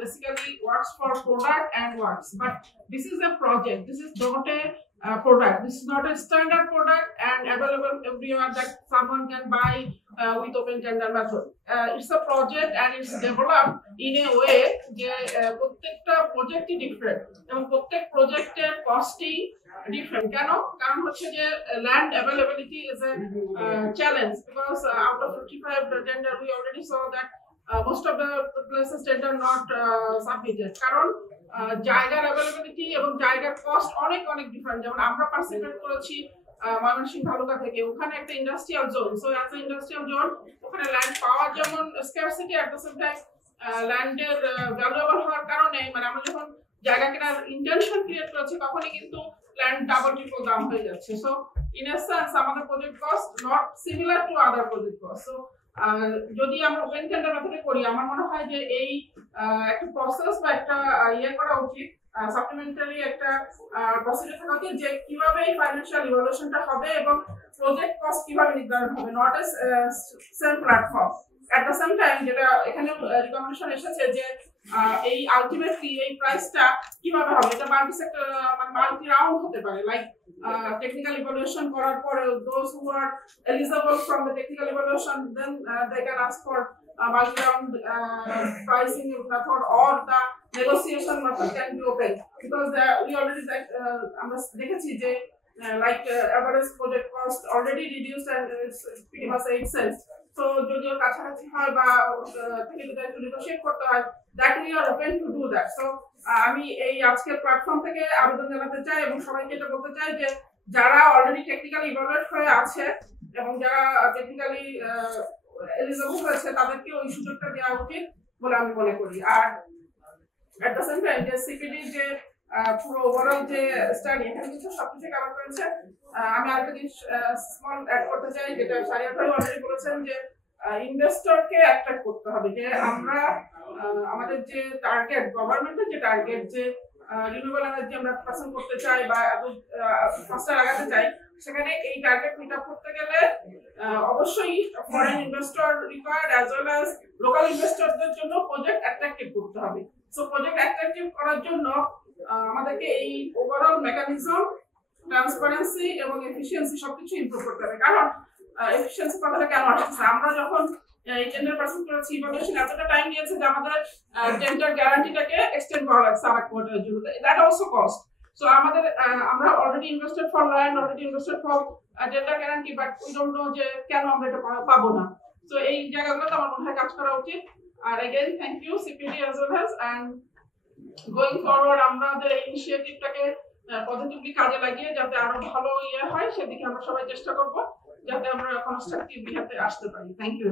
basically works for product and works, but this is a project. This is not a product. This is not a standard product and available everywhere that someone can buy with open tender method. It's a project and it's developed in a way যে প্রত্যেকটা প্রজেক্টই different এবং প্রত্যেক প্রজেক্টের কস্টই different. কেন? কারণ হচ্ছে যে land availability is a challenge because out of 55 tender we already saw that most of the places tender not submitted কারণ জায়গার অ্যাভেলেবিলিটি এবং জায়গার কস্ট অনেক অনেক ডিফারেন্ট। যেমন আমরা পার্টিসিপেট করেছি ময়মনসিংহ ভালুকা থেকে, ওখানে একটা industrial zone, so as a industrial zone ওখানে ল্যান্ড পাওয়া যেমন scarcity, at the same time ল্যান্ডের ভ্যালুয়েবল হওয়ার কারণে মানে আমরা যখন জায়গা কেনার ইন্টেনশন ক্রিয়েট করেছি তখনই কিন্তু ল্যান্ড ডাবল ট্রিপল দাম হয়ে যাচ্ছে। সো ইন এ সেন্স আমাদের project cost not similar to other project cost. So যদি আমরা ওপেন টেন্ডার মেথডে করি আমার মনে হয় যে এই একটা প্রসেস বা একটা করা উচিত, সাপ্লিমেন্টারি একটা প্রসিডিউর থাকা উচিত যে কিভাবে এই ফাইন্যান্সিয়াল ইভালুয়েশনটা হবে এবং প্রজেক্ট কস্ট কিভাবে নির্ধারণ হবে, not a same platform. At the same time যেটা এখানে রিকমেন্ডেশন এসেছে যে এই আলটিমেটলি এই প্রাইসটা কিভাবে হবে, এটা মাল্টি সেক্টর মানে মাল্টি রাউন্ড হতে পারে, লাইক technical evaluation করার পরে those who are eligible from the technical evaluation then they can ask for multi round pricing method or the negotiation method can be open because we already আমরা দেখেছি যে like average project cost already reduced and it's pretty much 8 cents. So যদিও কাছাকাছি হয় বা থেকে যদি একটু নেগোশিয়েট করতে হয় that we are open to do that. So আমি এই আজকের প্ল্যাটফর্ম থেকে আবেদন জানাতে চাই এবং সবাইকে এটা বলতে চাই যে যারা অলরেডি টেকনিক্যালি ইভালুয়েট হয়ে আছে এবং যারা টেকনিক্যালি এলিজিবল হয়েছে তাদেরকে ওই সুযোগটা দেওয়া উচিত বলে আমি মনে করি। আর এট দ্য সেম টাইম যে সিপিডি যে পুরো ওভারঅল যে স্টাডি এখানে কিছু সবকিছু কভার করেছে, আমি আরেকটা জিনিস স্মল অ্যাড করতে চাই যেটা সারিয়া ভাই অলরেডি বলেছেন যে ইনভেস্টরকে অ্যাট্রাক্ট করতে হবে, যে আমরা আমাদের যে টার্গেট গভর্নমেন্টের যে টার্গেট যে রিনিউয়েবল এনার্জি আমরা পার্সেন্ট করতে চাই বা ফাস্টার লাগাতে চাই, সেখানে এই টার্গেট মিট আপ করতে গেলে অবশ্যই foreign investor required as well as local ইনভেস্টরদের জন্য প্রজেক্ট অ্যাট্রাক্টিভ করতে হবে। সো প্রজেক্ট অ্যাট্রাক্টিভ করার জন্য আমাদেরকে এই ওভারঅল মেকানিজম, ট্রান্সপারেন্সি এবং এফিসিয়েন্সি সবকিছু ইমপ্রুভ করতে হবে। কারণ এফিসিয়েন্সি কথাটা কেন আসছে, আমরা যখন এই টেন্ডার পার্সেন্ট করেছি ইভালুয়েশন এতটা টাইম নিয়েছে যে আমাদের টেন্ডার গ্যারান্টিটাকে এক্সটেন্ড করা লাগছে আরেক কোয়ার্টারের জন্য, দ্যাট অলসো কস্ট। সো আমাদের আমরা already invested for land, already invested for tender guarantee, but we don't know যে কেন আমরা এটা পাবো না। সো এই জায়গাগুলোতে আমার মনে হয় কাজ করা উচিত। আর again thank you CPD as well as, and going forward আমাদের এই ইনিশিয়েটিভটাকে পজিটিভলি কাজে লাগিয়ে যাতে আরো ভালো হয় সেদিকে আমরা সবাই চেষ্টা করব যাতে আমরা কনস্ট্রাকটিভ বিহেভে আসতে পারি। Thank you.